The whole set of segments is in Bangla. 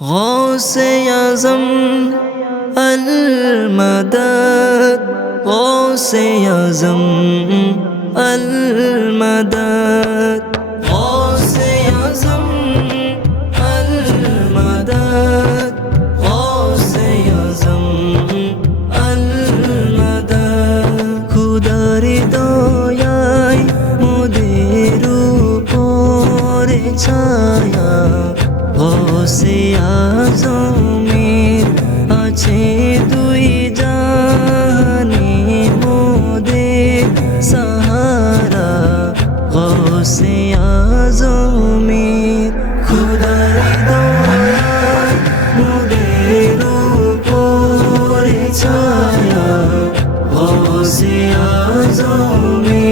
غوث اعظم المدد غوث اعظم المدد. ছায়া গসে আজমে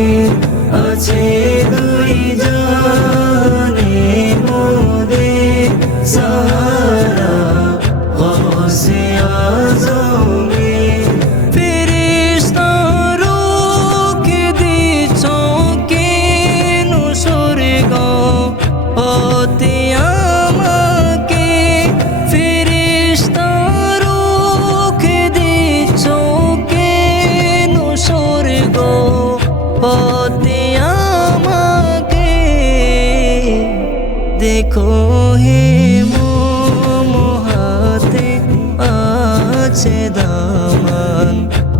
আছে দুই যা দেখো হে মোহাতে আছে দামান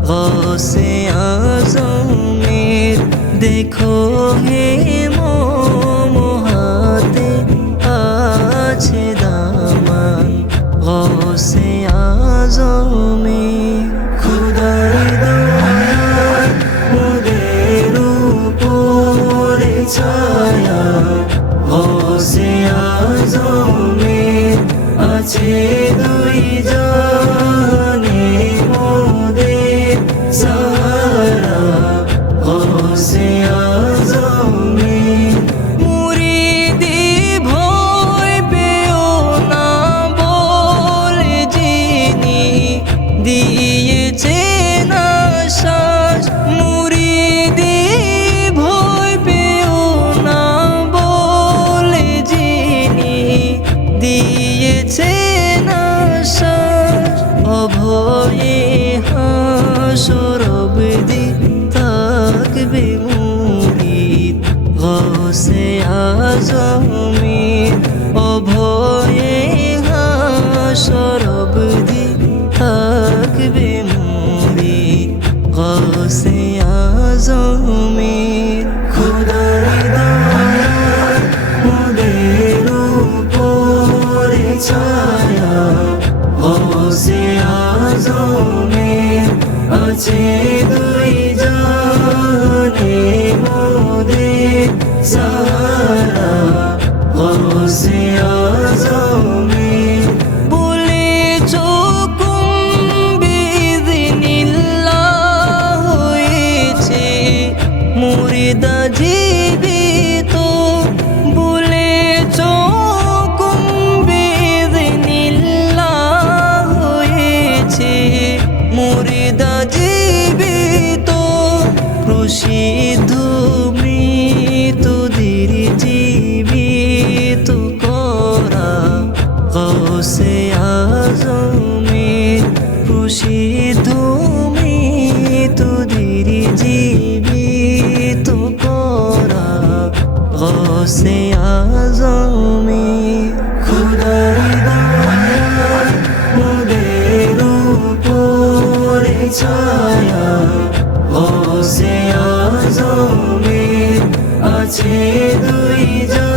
গসে আজমের দেখো হে সে আজমি অভয়ে সরবধি থাকবে মুরি সে আজমি ছায়া। সে আজমি আছে سارا غوث সে আজমে খুদাই মোদের উপরে ছায়া ও সে আজমে আছে দুই জন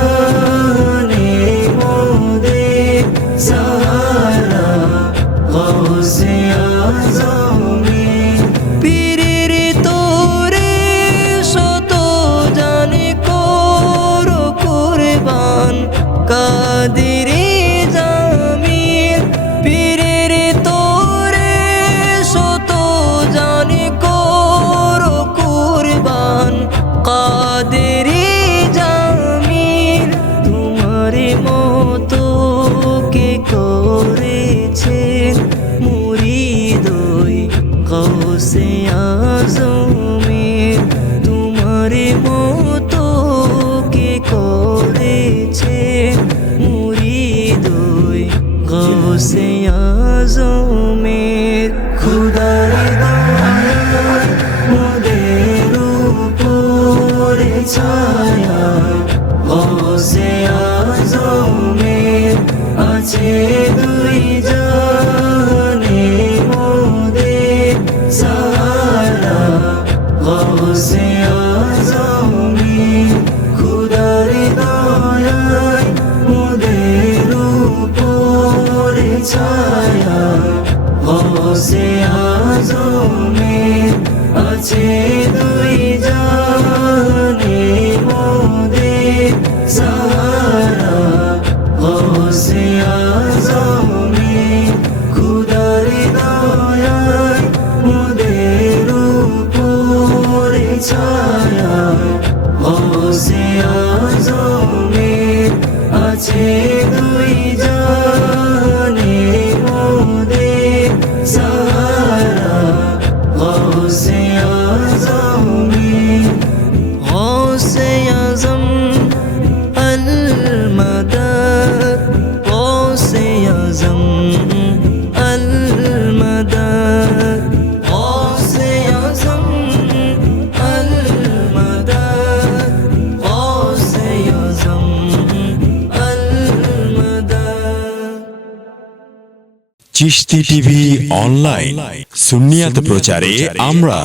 বসে আজমের আছে দুই জানে মোদের সারা। বসে আজমের খুদার দয়ায় মোদের উপরে ছায়া। বসে আজমের আছে চিশতি টিভি অনলাইন সুনিয়াত প্রচারে আমরা